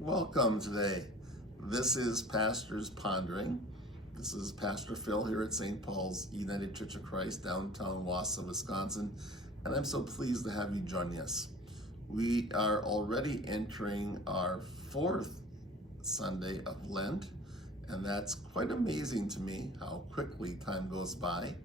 Welcome today. This is Pastor's Pondering. This is Pastor Phil here at St. Paul's United Church of Christ, downtown Wausau, Wisconsin, and I'm so pleased to have you joining us. We are already entering our fourth Sunday of Lent, and that's quite amazing to me how quickly time goes by.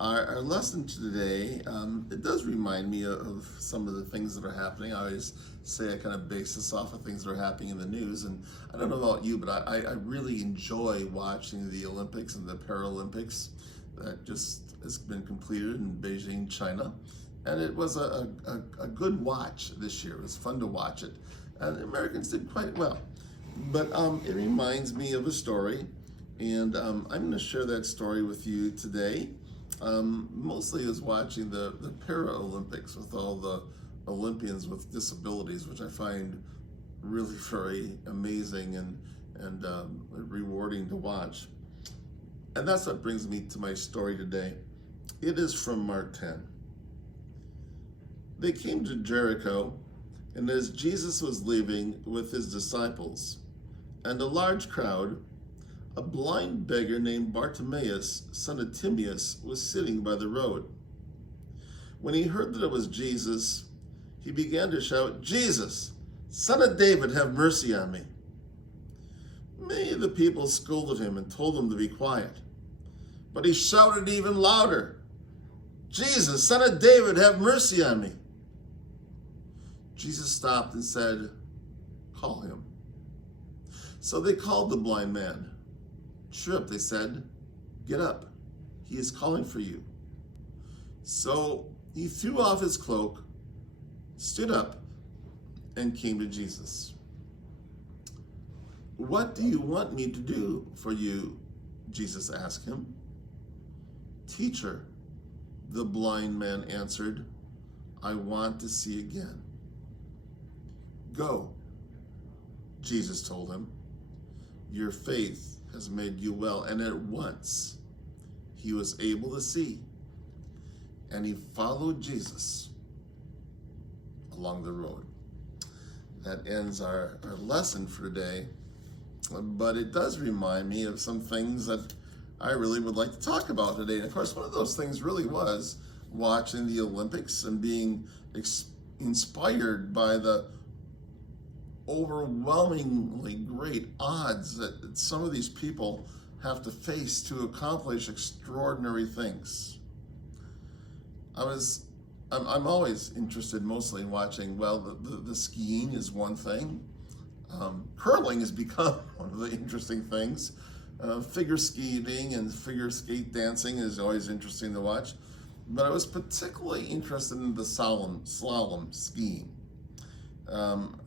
Our lesson today, it does remind me of some of the things that are happening. I always say I kind of base this off of things that are happening in the news, and I don't know about you, but I really enjoy watching the Olympics and the Paralympics that just has been completed in Beijing, China. And it was a good watch this year. It was fun to watch it. And the Americans did quite well. But it reminds me of a story, and I'm going to share that story with you today. Mostly is watching the Paralympics with all the Olympians with disabilities, which I find really very amazing and rewarding to watch. And that's what brings me to my story today. It is from Mark 10. They came to Jericho, and as Jesus was leaving with his disciples and a large crowd, a blind beggar named Bartimaeus, son of Timaeus, was sitting by the road. When he heard that it was Jesus, he began to shout, "Jesus, son of David, have mercy on me." Many of the people scolded him and told him to be quiet. But he shouted even louder, "Jesus, son of David, have mercy on me." Jesus stopped and said, "Call him." So they called the blind man. "Cheer up," they said. "Get up. He is calling for you." So he threw off his cloak, stood up, and came to Jesus. "What do you want me to do for you?" Jesus asked him. "Teacher," the blind man answered, "I want to see again." "Go," Jesus told him. "Your faith has made you well." And at once he was able to see, and he followed Jesus along the road. That ends our lesson for today, but it does remind me of some things that I really would like to talk about today. And of course, one of those things really was watching the Olympics and being inspired by the overwhelmingly great odds that some of these people have to face to accomplish extraordinary things. I'm always interested mostly in watching, well, the skiing is one thing. Curling has become one of the interesting things. Figure skating and figure skate dancing is always interesting to watch. But I was particularly interested in the slalom skiing.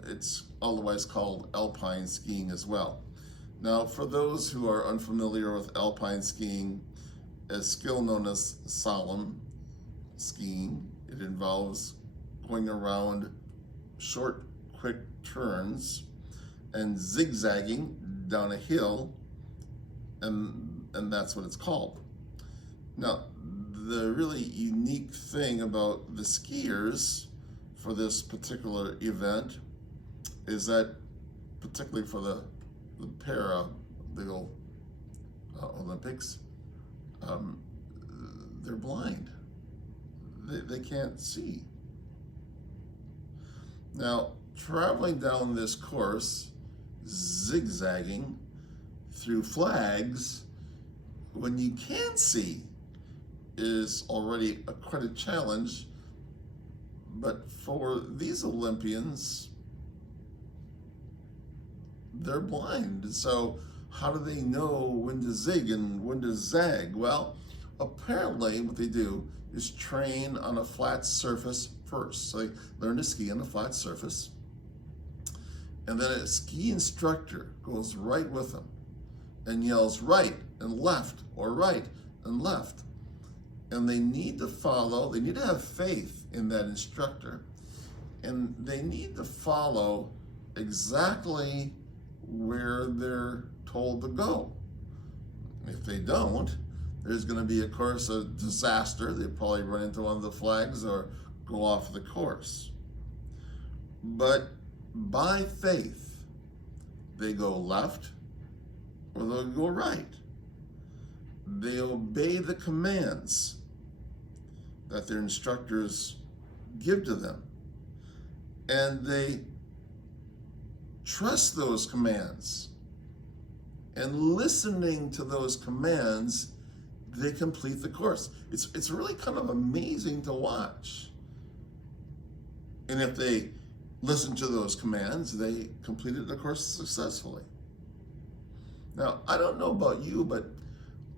It's otherwise called alpine skiing as well. Now, for those who are unfamiliar with alpine skiing, a skill known as slalom skiing, it involves going around short, quick turns and zigzagging down a hill, and that's what it's called. Now, the really unique thing about the skiers for this particular event is that, particularly for the Olympics, they're blind. They can't see. Now, traveling down this course, zigzagging through flags, when you can see, is already quite a challenge. But for these Olympians, they're blind. So how do they know when to zig and when to zag? Well, apparently what they do is train on a flat surface first. So they learn to ski on a flat surface. And then a ski instructor goes right with them and yells right and left or right and left. And they need to follow, they need to have faith in that instructor. And they need to follow exactly where they're told to go. If they don't, there's going to be, of course, a disaster. They probably run into one of the flags or go off the course. But by faith, They go left or they'll go right. They obey the commands that their instructors give to them. And they trust those commands. And listening to those commands, they complete the course. It's really kind of amazing to watch. And if they listen to those commands, they completed the course successfully. Now, I don't know about you, but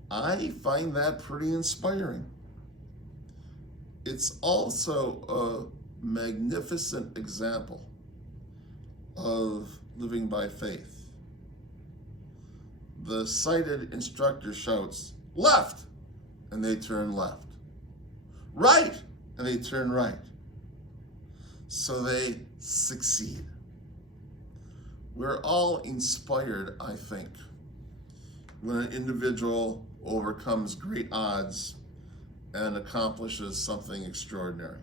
I find that pretty inspiring. It's also a magnificent example of living by faith. The sighted instructor shouts, "Left!" and they turn left. "Right!" and they turn right. So they succeed. We're all inspired, I think, when an individual overcomes great odds and accomplishes something extraordinary.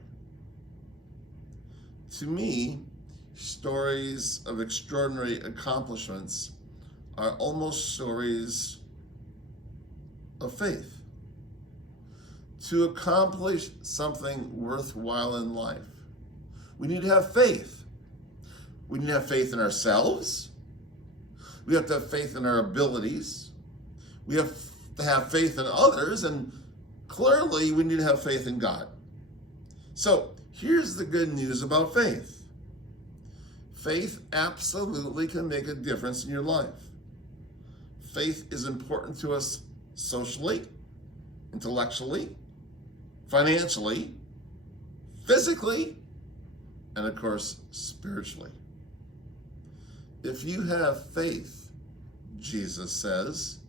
To me, stories of extraordinary accomplishments are almost stories of faith. To accomplish something worthwhile in life, we need to have faith. We need to have faith in ourselves. We have to have faith in our abilities. We have to have faith in others, and clearly we need to have faith in God. So here's the good news about faith. Faith absolutely can make a difference in your life. Faith is important to us socially, intellectually, financially, physically, and of course, spiritually. If you have faith, Jesus says,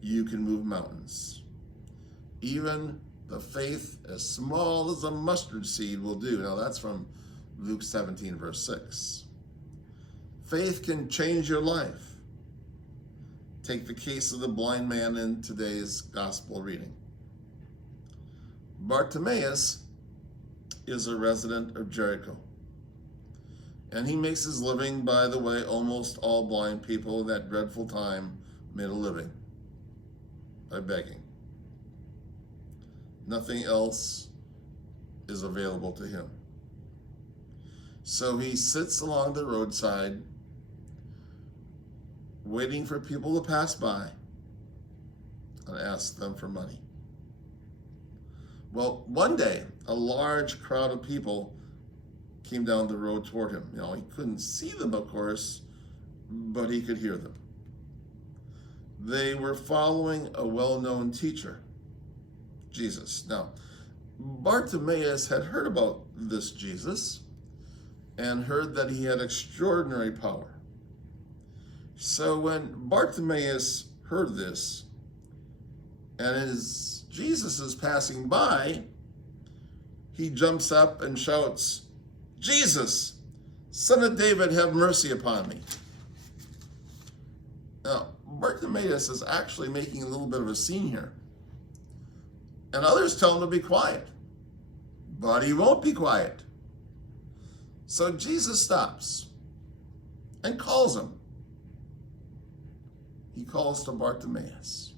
you can move mountains. Even the faith as small as a mustard seed will do. Now that's from Luke 17, verse 6. Faith can change your life. Take the case of the blind man in today's gospel reading. Bartimaeus is a resident of Jericho. And he makes his living by the way almost all blind people in that dreadful time made a living, by begging. Nothing else is available to him. So he sits along the roadside, waiting for people to pass by and ask them for money. Well, one day, a large crowd of people came down the road toward him. He couldn't see them, of course, but he could hear them. They were following a well-known teacher, Jesus. Now, Bartimaeus had heard about this Jesus and heard that he had extraordinary power. So when Bartimaeus heard this, and as Jesus is passing by, he jumps up and shouts, "Jesus, Son of David, have mercy upon me." Now, Bartimaeus is actually making a little bit of a scene here. And others tell him to be quiet, but he won't be quiet. So Jesus stops and calls him. He calls to Bartimaeus.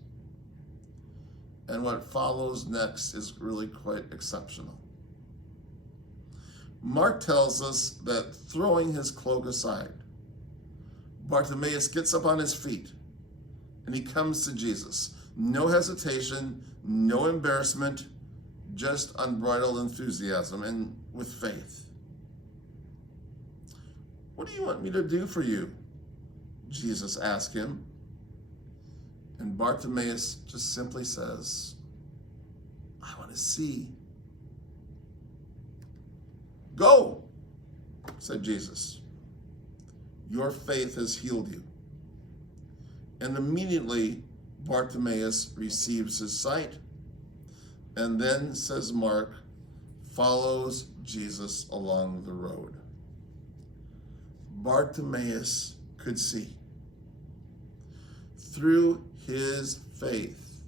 And what follows next is really quite exceptional. Mark tells us that throwing his cloak aside, Bartimaeus gets up on his feet and he comes to Jesus. No hesitation, no embarrassment, just unbridled enthusiasm and with faith. "What do you want me to do for you?" Jesus asked him. And Bartimaeus just simply says, "I want to see." "Go," said Jesus. "Your faith has healed you." And immediately Bartimaeus receives his sight, and then, says Mark, follows Jesus along the road. Bartimaeus could see. Through his faith,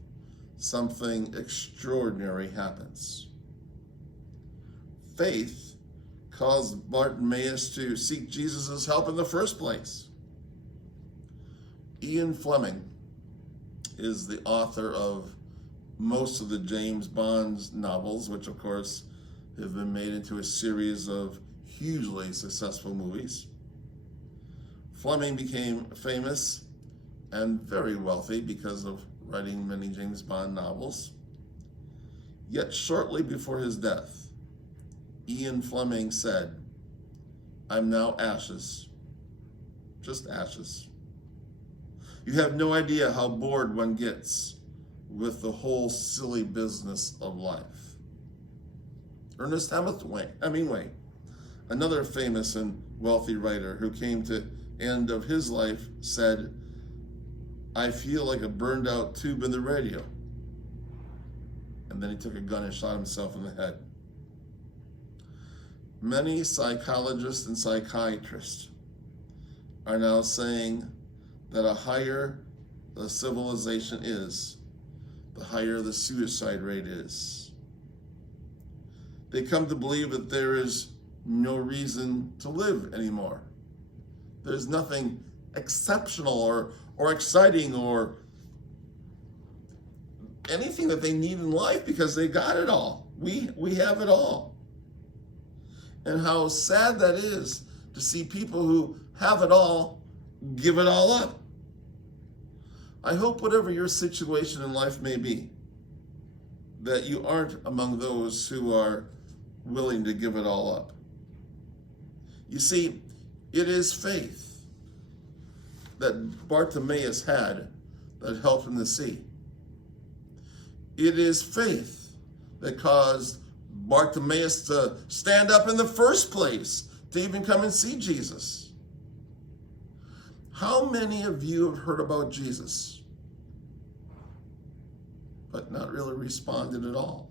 something extraordinary happens. Faith caused Bartimaeus to seek Jesus' help in the first place. Ian Fleming is the author of most of the James Bond novels, which of course have been made into a series of hugely successful movies. Fleming became famous and very wealthy because of writing many James Bond novels. Yet shortly before his death, Ian Fleming said, "I'm now ashes, just ashes. You have no idea how bored one gets with the whole silly business of life." Ernest Hemingway, another famous and wealthy writer who came to end of his life, said, "I feel like a burned out tube in the radio." And then he took a gun and shot himself in the head. Many psychologists and psychiatrists are now saying that the higher the civilization is, the higher the suicide rate is. They come to believe that there is no reason to live anymore. There's nothing exceptional or exciting or anything that they need in life because they got it all. We have it all. And how sad that is to see people who have it all give it all up. I hope whatever your situation in life may be, that you aren't among those who are willing to give it all up. You see, it is faith that Bartimaeus had that helped him to see. It is faith that caused Bartimaeus to stand up in the first place, to even come and see Jesus. How many of you have heard about Jesus, but not really responded at all?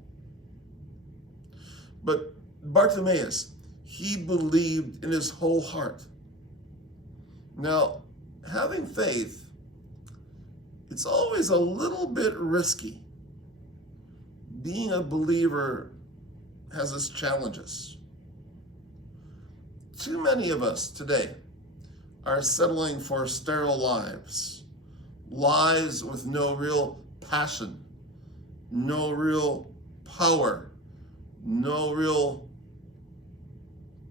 But Bartimaeus, he believed in his whole heart. Now, having faith, it's always a little bit risky. Being a believer has its challenges. Too many of us today are settling for sterile lives with no real passion, no real power, no real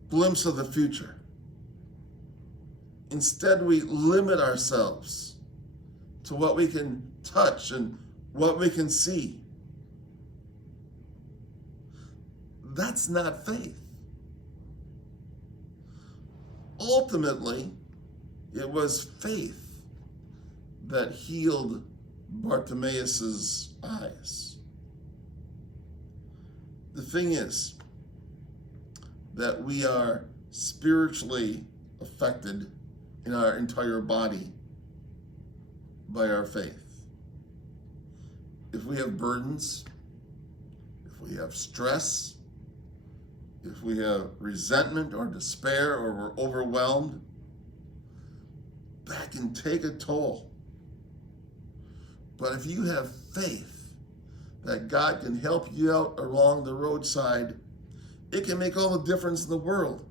glimpse of the future. Instead, we limit ourselves to what we can touch and what we can see. That's not faith. Ultimately, it was faith that healed Bartimaeus' eyes. The thing is that we are spiritually affected in our entire body by our faith. If we have burdens, if we have stress, if we have resentment or despair or we're overwhelmed, that can take a toll. But if you have faith that God can help you out along the roadside, it can make all the difference in the world.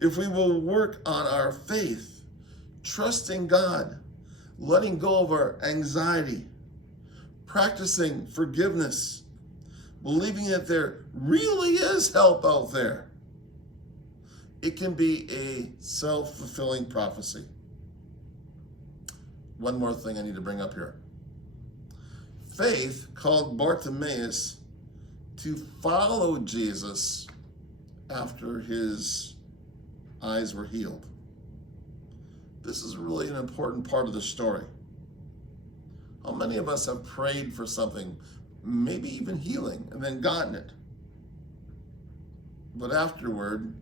If we will work on our faith, trusting God, letting go of our anxiety, practicing forgiveness, believing that there really is help out there, it can be a self-fulfilling prophecy. One more thing I need to bring up here. Faith called Bartimaeus to follow Jesus after his eyes were healed. This is really an important part of the story. How many of us have prayed for something, maybe even healing, and then gotten it? But afterward,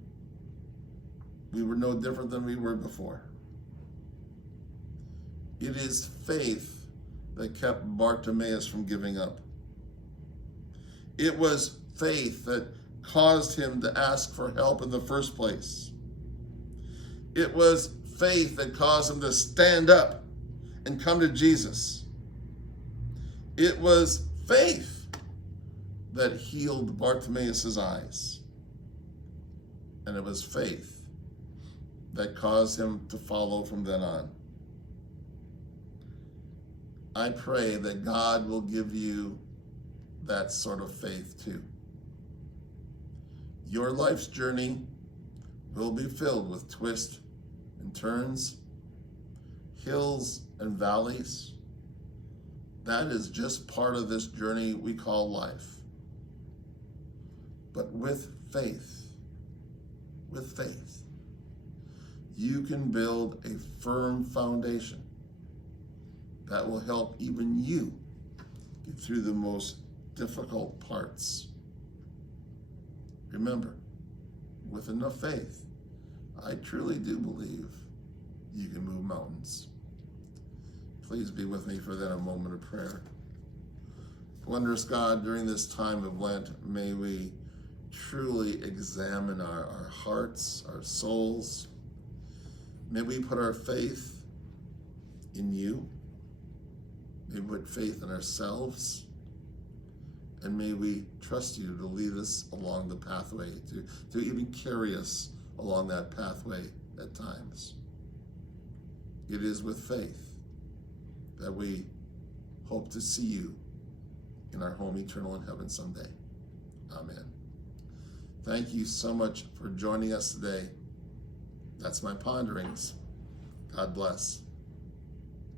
we were no different than we were before. It is faith that kept Bartimaeus from giving up. It was faith that caused him to ask for help in the first place. It was faith that caused him to stand up and come to Jesus. It was faith that healed Bartimaeus' eyes. And it was faith that caused him to follow from then on. I pray that God will give you that sort of faith too. Your life's journey will be filled with twists and turns, hills and valleys. That is just part of this journey we call life. But with faith, you can build a firm foundation that will help even you get through the most difficult parts. Remember, with enough faith, I truly do believe you can move mountains. Please be with me for then a moment of prayer. Wondrous God, during this time of Lent, may we truly examine our hearts, our souls. May we put our faith in you. May we put faith in ourselves. And may we trust you to lead us along the pathway, to even carry us along that pathway at times. It is with faith that we hope to see you in our home eternal in heaven someday. Amen. Thank you so much for joining us today. That's my ponderings. God bless.